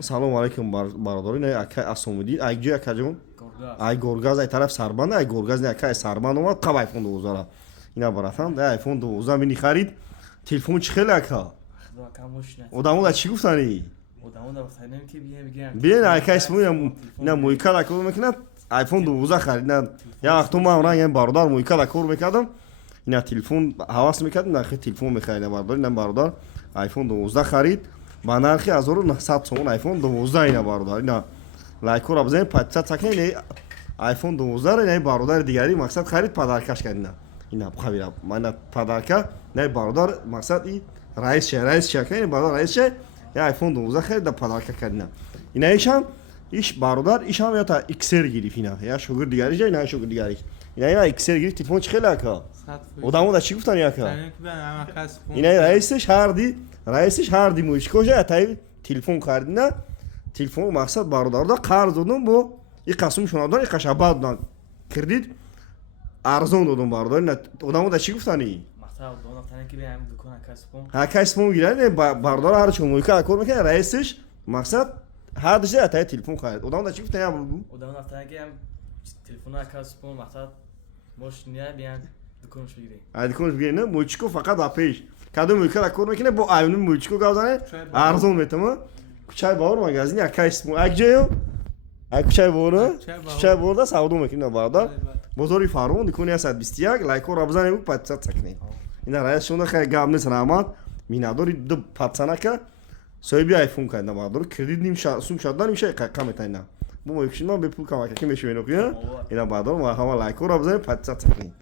салому алайкум бародари не акай Асомиддин айҷо якаҷон ай горгаз ай тараф сарбанд ай горгаз не акай сарбанд омад қаб айфон 12 ина баратам да айфон 12 мини харид телефон чӣ хеле ака одамода чӣ гуфтани биен акай исмо ина муикада кор мекунад айфон 12 харид ина як вақту ман ранг бародар муикада кор мекардам ина телефон ҳавас мекардам нархи телефон мехарид бародар ина бародар айфон 12 харид ба нархи 1900 сомон айфон 12 ина бародар ина лайкора бизанед подписат сакнед айфон 12 ина бародар дигари мақсад харид падаркаш кард ина бхавира мана падарка не бародар мақсад и раис шакай бародар раис шай я айфон 12 харид да падарка кард ина ишам иш бародар ишам я та XR гирифт ина я шугур дигари жай ина шугур дигари ина XR гирифт телефон чӣ хеле ака одамода чӣ гуфтани ака ина раисиш ҳарди мушкоша атай телефон хардина телефон мақсад бародарда қарз додум бо и қасум шунадан и қашабад додам кредит арзон додум бародар одамода чӣ гуфтани акай спон гирани бародар ҳар чун муйка кор мекунад раисиш мақсад ҳардиш атай телефон харид одамода чӣ гуфтани бу телефон акай спон мақсад бош ния биан дуконш бигири ай дуконш бигири не муйчико фақат ба пеш кадом муйка кор мекунад бо айвни муйчико гавзане арзон метама кучай бор магазини акай спон акҷеё ай кучай борда савдо мекунад бародар бозори фармон дукони 121 лайкора бизанем подписат сакнед ина раис шунда хай гап нест раҳмат минадори ду патсанака соҳиби айфон карда бародар кредит ним сум шадан миша қақа метайна бу мекушин ман бепул камака ки мешавен окуя ина бародар ма ҳама лайкора бизанем подписат сакнед